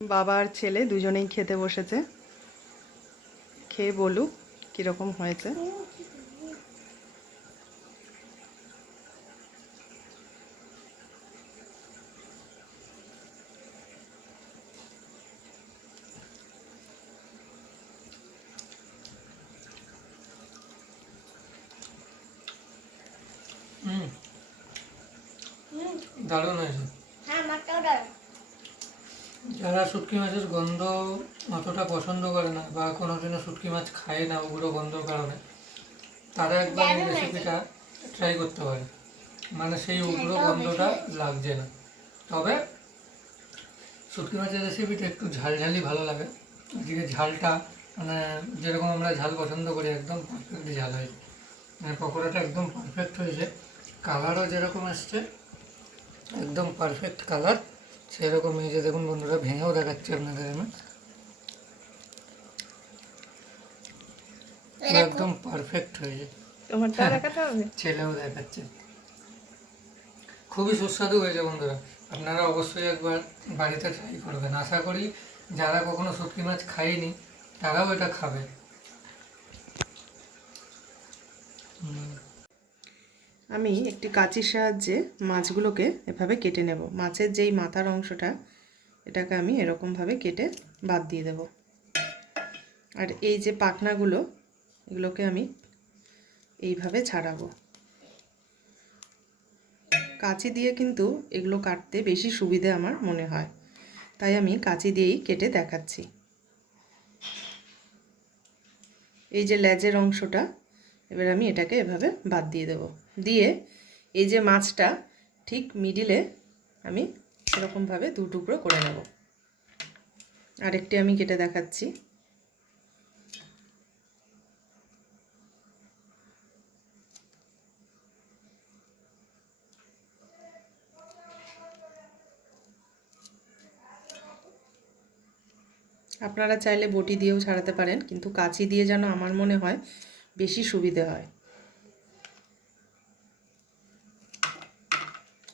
বাবা আর ছেলে দুজনেই খেতে বসেছে। খেয়ে বলুক কিরকম হয়েছে। দারুণ হয়েছে। যারা শুটকি মাছের গন্ধ অতটা পছন্দ করে না বা কোনোদিনও শুটকি মাছ খায় না ওগুলো গন্ধর কারণে, তারা একবার এই রেসিপিটা ট্রাই করতে পারে। মানে সেই উগ্র গন্ধটা লাগছে না। তবে শুটকি মাছের রেসিপিটা একটু ঝালঝালি ভালো লাগে। আজকে ঝালটা মানে যেরকম আমরা ঝাল পছন্দ করি একদম পারফেক্ট ঝাল হয়েছে। মানে পকোড়াটা একদম পারফেক্ট হয়েছে, কালারও যেরকম আসছে একদম পারফেক্ট কালার সেরকম। এই যে দেখুন বন্ধুরা, ভেঙেও দেখাচ্ছি আপনাদের আমি, একদম পারফেক্ট হয়েছে। ছেলেও দেখাচ্ছে, খুবই সুস্বাদু হয়েছে বন্ধুরা। আপনারা অবশ্যই একবার বাড়িতে ট্রাই করবেন। আশা করি যারা কখনো শুটকি মাছ খায়নি তারাও এটা খাবে। আমি একটি কাঁচির সাহায্যে মাছগুলোকে এভাবে কেটে নেব। মাছের যেই মাথার অংশটা এটাকে আমি এরকমভাবে কেটে বাদ দিয়ে দেব। আর এই যে পাখনাগুলো এগুলোকে আমি এইভাবে ছাড়াবো। কাঁচি দিয়ে কিন্তু এগুলো কাটতে বেশি সুবিধে আমার মনে হয়, তাই আমি কাঁচি দিয়েই কেটে দেখাচ্ছি। এই যে লেজের অংশটা এবার আমি এটাকে এভাবে বাদ দিয়ে দেব। দিয়ে এই যে মাছটা ঠিক মিডিলে আমি এরকমভাবে দু টুকরো করে নেব। আরেকটি আমি কেটে দেখাচ্ছি। আপনারা চাইলে বটি দিয়েও ছাড়াতে পারেন, কিন্তু কাঁচি দিয়ে যেন আমার মনে হয় বেশি সুবিধে হয়।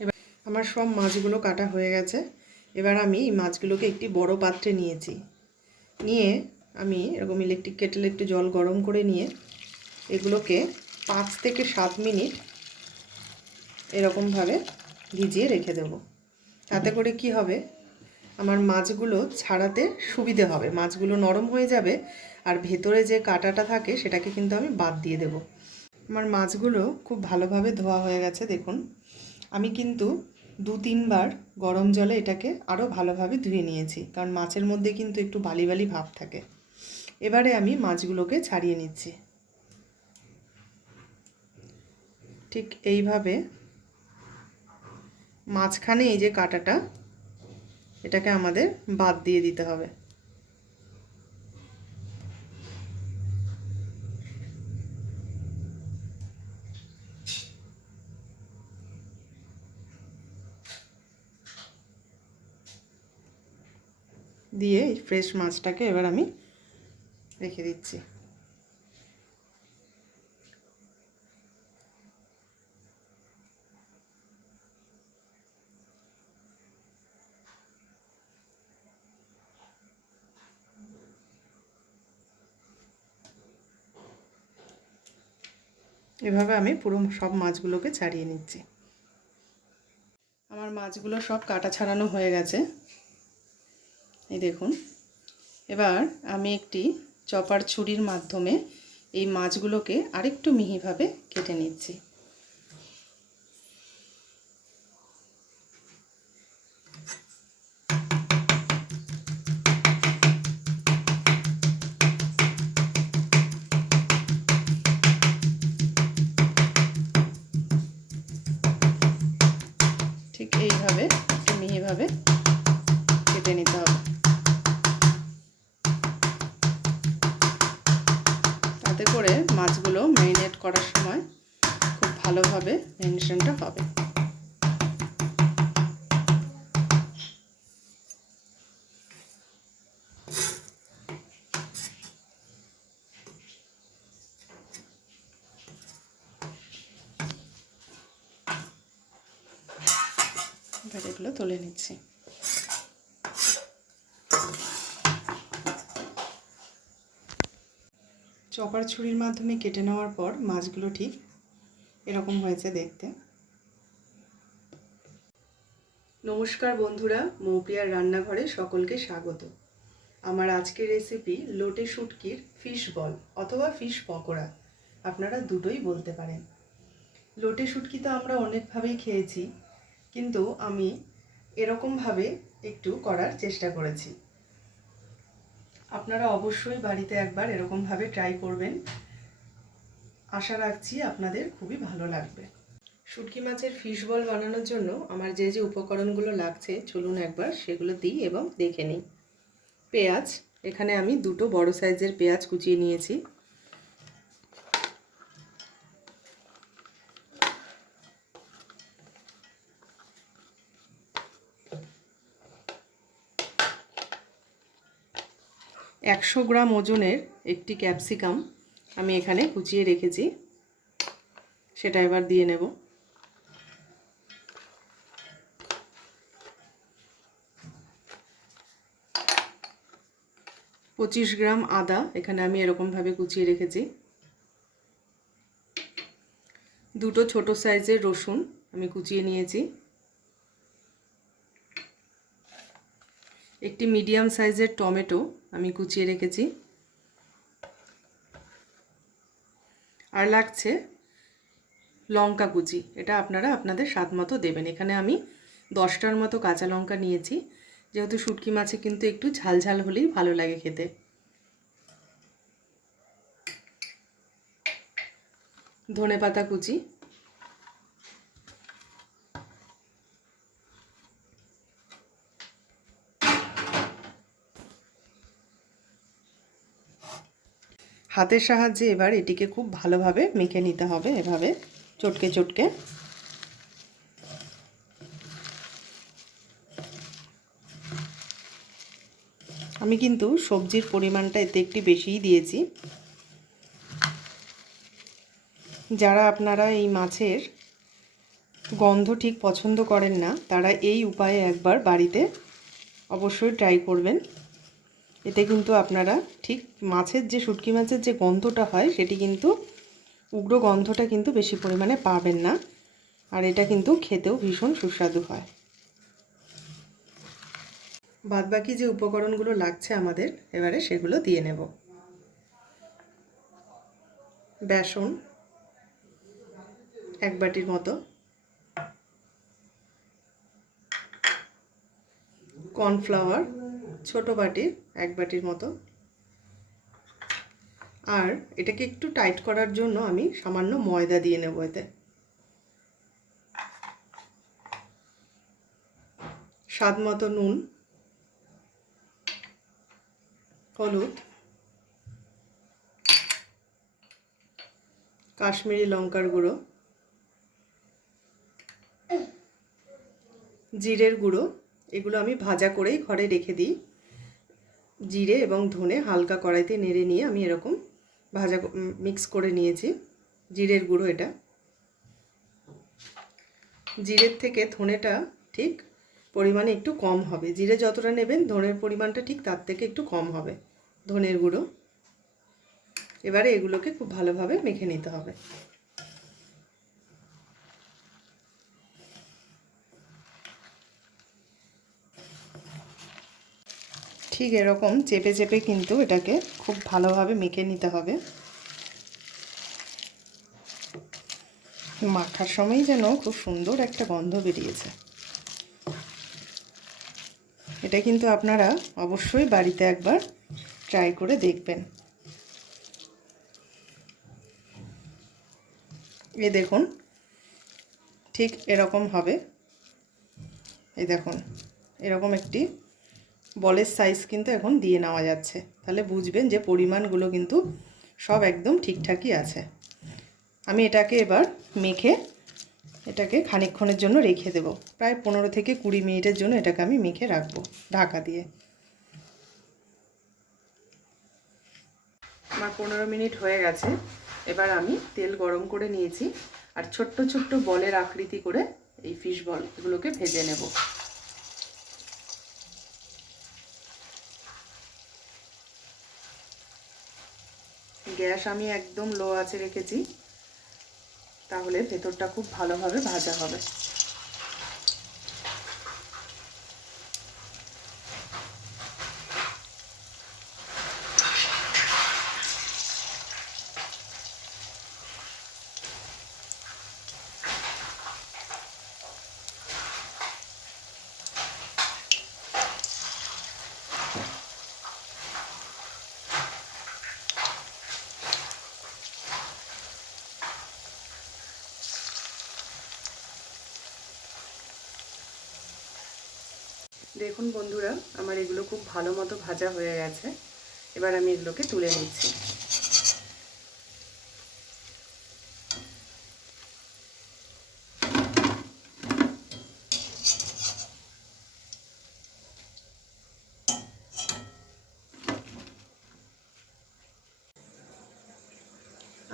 এবার আমার সব মাছগুলো কাটা হয়ে গেছে। এবার আমি এই মাছগুলোকে একটি বড় পাত্রে নিয়েছি। নিয়ে আমি এরকম ইলেকট্রিক কেটেলে একটু জল গরম করে নিয়ে এগুলোকে 5 থেকে 7 মিনিট এরকমভাবে ভিজিয়ে রেখে দেব। তাতে করে কি হবে, আমার মাছগুলো ছাড়াতে সুবিধে হবে, মাছগুলো নরম হয়ে যাবে আর ভেতরে যে কাঁটাটা থাকে সেটাকে কিন্তু আমি বাদ দিয়ে দেব। আমার মাছগুলো খুব ভালোভাবে ধোয়া হয়ে গেছে। দেখুন আমি কিন্তু 2-3 বার গরম জলে এটাকে আরও ভালোভাবে ধুয়ে নিয়েছি, কারণ মাছের মধ্যে কিন্তু একটু বালি বালি ভাব থাকে। এবারে আমি মাছগুলোকে ছাড়িয়ে নিচ্ছি। ঠিক এইভাবে মাঝখানে এই যে কাঁটাটা এটাকে আমাদের বাদ দিয়ে দিতে হবে। দিয়ে এই ফ্রেশ মাছটাকে এবার আমি রেখে দিচ্ছি। এভাবে আমি পুরো সব মাছগুলোকে ছাড়িয়ে নিচ্ছি। আমার মাছগুলো সব কাটা ছাড়ানো হয়ে গেছে, এই দেখুন। এবার আমি একটি চপার ছুরির মাধ্যমে এই মাছগুলোকে আরেকটু মিহিভাবে কেটে নিচ্ছি। ঠিক এইভাবে একটু মিহিভাবে কেটে নিতে হবে, তাতে করে মাছগুলো ম্যারিনেট করার সময় খুব ভালোভাবে ম্যারিনেশনটা হবে। এবার এগুলো তুলে নিচ্ছি। চপার ছুরির মাধ্যমে কেটে নেওয়ার পর মাছগুলো ঠিক এরকম হয়েছে দেখতে। নমস্কার বন্ধুরা, মৌপিয়ার রান্নাঘরে সকলকে স্বাগত। আমার আজকের রেসিপি লোটে শুটকির ফিশ বল অথবা ফিশ পকোড়া, আপনারা দুটোই বলতে পারেন। লোটে শুটকি তো আমরা অনেকভাবেই খেয়েছি, কিন্তু আমি এরকমভাবে একটু করার চেষ্টা করেছি। আপনারা অবশ্যই বাড়িতে একবার এরকমভাবে ট্রাই করবেন, আশা রাখছি আপনাদের খুবই ভালো লাগবে। শুটকি মাছের ফিশ বল বানানোর জন্য আমার যে যে উপকরণগুলো লাগছে চলুন একবার সেগুলো দিই এবং দেখে নিই। পেঁয়াজ, এখানে আমি দুটো বড় সাইজের পেঁয়াজ কুচিয়ে নিয়েছি। একশো গ্রাম ওজনের একটি ক্যাপসিকাম আমি এখানে কুচিয়ে রেখেছি, সেটা এবার দিয়ে নেব। পঁচিশ গ্রাম আদা এখানে আমি এরকমভাবে কুচিয়ে রেখেছি। দুটো ছোট সাইজের রসুন আমি কুচিয়ে নিয়েছি। একটি মিডিয়াম সাইজের টমেটো আমি কুচিয়ে রেখেছি। আর লাগছে লঙ্কা কুচি, এটা আপনারা আপনাদের স্বাদ মতো দেবেন। এখানে আমি 10টার মতো কাঁচা লঙ্কা নিয়েছি, যেহেতু শুটকি মাছে কিন্তু একটু ঝাল ঝাল হলেই ভালো লাগে খেতে। ধনেপাতা কুচি, হাতের সাহায্যে এবার এটিকে খুব ভালোভাবে মেখে নিতে হবে, এভাবে চটকে চটকে। আমি কিন্তু সবজির পরিমাণটা এতে একটু বেশিই দিয়েছি। যারা আপনারা এই মাছের গন্ধ ঠিক পছন্দ করেন না, তারা এই উপায়ে একবার বাড়িতে অবশ্যই ট্রাই করবেন। এতে কিন্তু আপনারা ঠিক মাছের যে শুটকি মাছের যে গন্ধটা হয় সেটি কিন্তু উগ্র গন্ধটা কিন্তু বেশি পরিমাণে পাবেন না, আর এটা কিন্তু খেতেও ভীষণ সুস্বাদু হয়। বাদবাকি যে উপকরণগুলো লাগছে আমাদের, এবারে সেগুলো দিয়ে নেব। বেসন 1 বাটির মতো, কর্নফ্লাওয়ার ছোট বাটির 1 বাটির মতো, আর এটাকে একটু টাইট করার জন্য আমি সামান্য ময়দা দিয়ে নেব এতে। স্বাদ মতো নুন, হলুদ, কাশ্মীরি লঙ্কার গুঁড়ো, জিরের গুঁড়ো, এগুলো আমি ভাজা করেই ঘরে রেখে দিই। জিরে এবং ধনে হালকা কড়াইতে নেড়ে নিয়ে আমি এরকম ভাজা মিক্স করে নিয়েছি। জিরের গুঁড়ো এটা, জিরের থেকে ধনেটা ঠিক পরিমাণে একটু কম হবে। জিরে যতটা নেবেন ধনের পরিমাণটা ঠিক তার থেকে একটু কম হবে ধনের গুঁড়ো। এবারে এগুলোকে খুব ভালোভাবে মেখে নিতে হবে। ঠিক এরকম চেপে চেপে কিন্তু এটাকে খুব ভালোভাবে মেখে নিতে হবে। মাখার সময় যেন খুব সুন্দর একটা গন্ধ বেরিয়েছে। এটা কিন্তু আপনারা অবশ্যই বাড়িতে একবার ট্রাই করে দেখবেন। এই দেখুন ঠিক এরকম হবে। এই দেখুন এরকম একটি বলের সাইজ কিন্তু এখন দিয়ে নেওয়া যাচ্ছে, তাহলে বুঝবেন যে পরিমাণগুলো কিন্তু সব একদম ঠিকঠাকই আছে। আমি এটাকে এবার মেখে এটাকে খানিকক্ষণের জন্য রেখে দেব। প্রায় 15 থেকে 20 মিনিটের জন্য এটাকে আমি মেখে রাখবো ঢাকা দিয়ে। আমার 15 মিনিট হয়ে গেছে। এবার আমি তেল গরম করে নিয়েছি, আর ছোট্ট ছোট্ট বলের আকৃতি করে এই ফিশ বলগুলোকে ভেজে নেব। গ্যাস আমি একদম লো আঁচে রেখেছি, তাহলে ভেতরটা খুব ভালোভাবে ভাজা হবে। দেখুন বন্ধুরা, আমার এগুলো খুব ভালো মতো ভাজা হয়ে গেছে। এবার আমি এগুলোকে তুলে নিচ্ছি।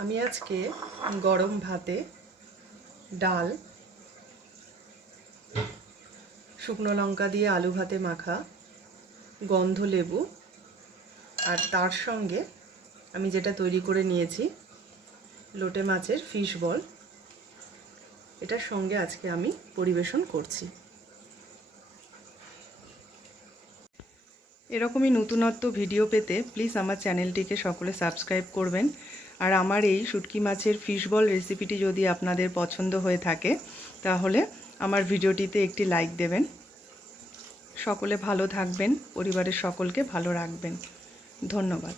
আমি আজকে গরম ভাতে ডাল, শুকনো লঙ্কা দিয়ে আলু ভাতে মাখা, গন্ধ লেবু, আর তার সঙ্গে আমি যেটা তৈরি করে নিয়েছি লোটে মাছের ফিশ বল, এটার সঙ্গে আজকে আমি পরিবেশন করছি। এরকমই নতুনত্ব ভিডিও পেতে প্লিজ আমার চ্যানেলটিকে সকলে সাবস্ক্রাইব করবেন। আর আমার এই শুটকি মাছের ফিশ বল রেসিপিটি যদি আপনাদের পছন্দ হয়ে থাকে তাহলে আমার ভিডিওটিতে একটি লাইক দেবেন। সকলে ভালো থাকবেন, পরিবারের সকলকে ভালো রাখবেন। ধন্যবাদ।